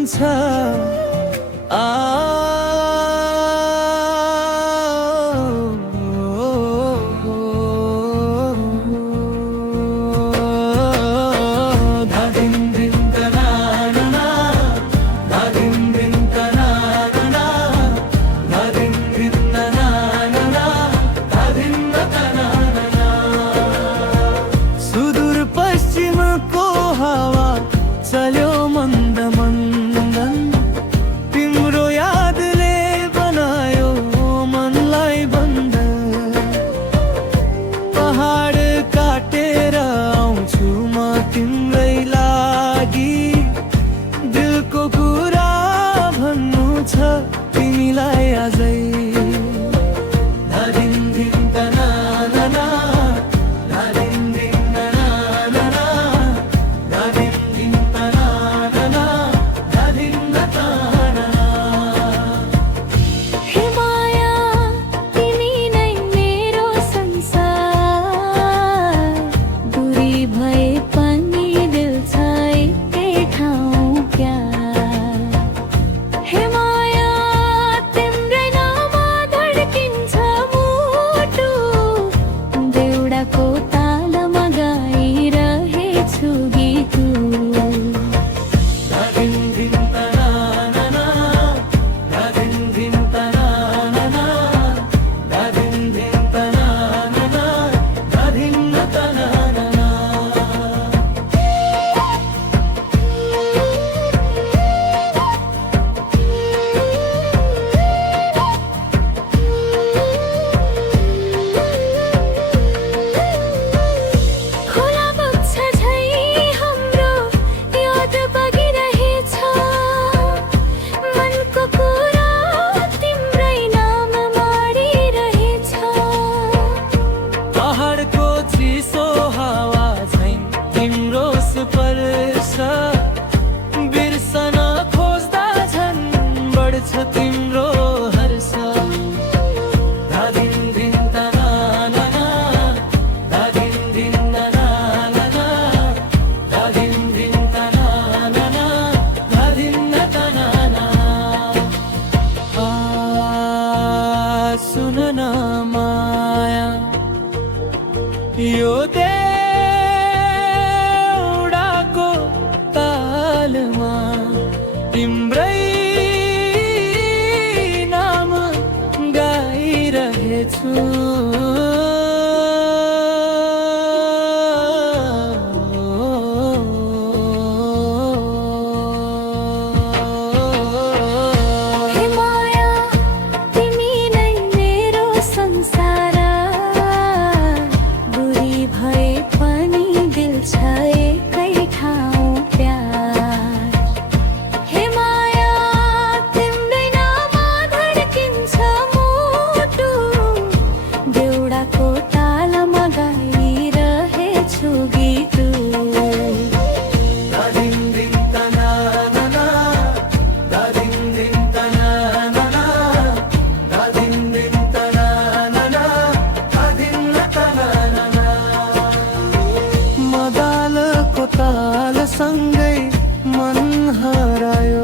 हुन्छ सुदूर पश्चिमको हावा चल्यो मन्द मन्दन तिम्रो यादले बनायो मनलाई बन्द पहाड काटेर आउँछु म तिम्रै लागि दिलको कुरा भन्नु छ तिमीलाई आजै बिर्सन खोज्दा झन् बढ्छ तिम्रो हर्ष धादिन दिन तनाना धादिन दिन तनाना धादिन दिन तनाना धादिन तनाना सुन न माया यो तिम्रै नाम गाइरहेछु सँगै मन हरायो